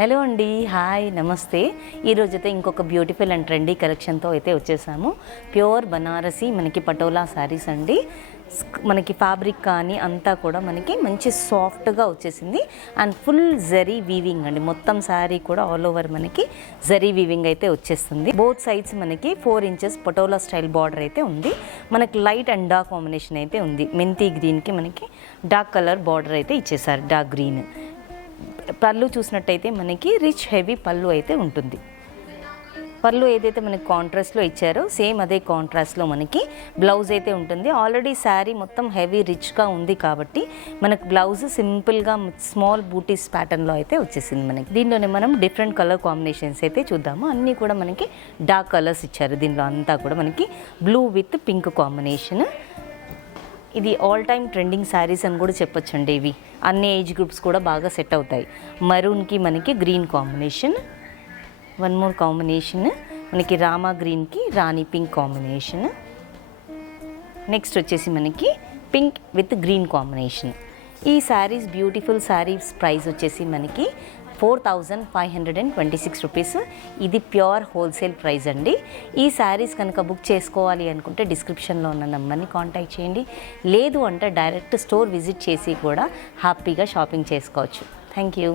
Hello అండి, hi, నమస్తే. ఈరోజైతే ఇంకొక బ్యూటిఫుల్ అండ్ ట్రెండీ కలెక్షన్తో అయితే వచ్చేసాము. ప్యూర్ బనారసి మనకి పటోలా శారీస్ అండి. మనకి ఫ్యాబ్రిక్ కానీ అంతా కూడా మనకి మంచి సాఫ్ట్గా వచ్చేసింది అండ్ ఫుల్ జరీ వీవింగ్ అండి. మొత్తం శారీ కూడా ఆల్ ఓవర్ మనకి జరీ వీవింగ్ అయితే వచ్చేస్తుంది. బోత్ సైడ్స్ మనకి 4 ఇంచెస్ పటోలా స్టైల్ బార్డర్ అయితే ఉంది. మనకి లైట్ అండ్ డార్క్ కాంబినేషన్ అయితే ఉంది. మెంతి గ్రీన్కి మనకి డార్క్ కలర్ బార్డర్ అయితే ఇచ్చేసారు, డార్క్ గ్రీన్. పళ్ళు చూసినట్టయితే మనకి రిచ్ హెవీ పళ్ళు అయితే ఉంటుంది. పళ్ళు ఏదైతే మనకి కాంట్రాస్ట్లో ఇచ్చారో సేమ్ అదే కాంట్రాస్ట్లో మనకి బ్లౌజ్ అయితే ఉంటుంది. ఆల్రెడీ శారీ మొత్తం హెవీ రిచ్గా ఉంది కాబట్టి మనకు బ్లౌజ్ సింపుల్గా స్మాల్ బూటీస్ ప్యాటర్న్లో అయితే వచ్చేసింది. మనకి దీనిలోనే మనం డిఫరెంట్ కలర్ కాంబినేషన్స్ అయితే చూద్దాము. అన్నీ కూడా మనకి డార్క్ కలర్స్ ఇచ్చారు. దీనిలో అంతా కూడా మనకి బ్లూ విత్ పింక్ కాంబినేషన్. ఇది ఆల్ టైమ్ ట్రెండింగ్ శారీస్ అని కూడా చెప్పొచ్చండి. ఇవి అన్ని ఏజ్ గ్రూప్స్ కూడా బాగా సెట్ అవుతాయి. మరూన్కి మనకి green combination, one more combination మనకి రామా గ్రీన్కి రాణి పింక్ కాంబినేషన్. నెక్స్ట్ వచ్చేసి మనకి పింక్ విత్ గ్రీన్ కాంబినేషన్. ఈ శారీస్ బ్యూటిఫుల్ శారీస్ ప్రైస్ వచ్చేసి మనకి 4526 రూపీస్. ఇది ప్యూర్ హోల్సేల్ ప్రైస్ అండి. ఈ శారీస్ కనుక బుక్ చేసుకోవాలి అనుకుంటే డిస్క్రిప్షన్లో ఉన్న నెంబర్ని కాంటాక్ట్ చేయండి. లేదు అంటే డైరెక్ట్ స్టోర్ విజిట్ చేసి కూడా హ్యాపీగా షాపింగ్ చేసుకోవచ్చు. Thank you.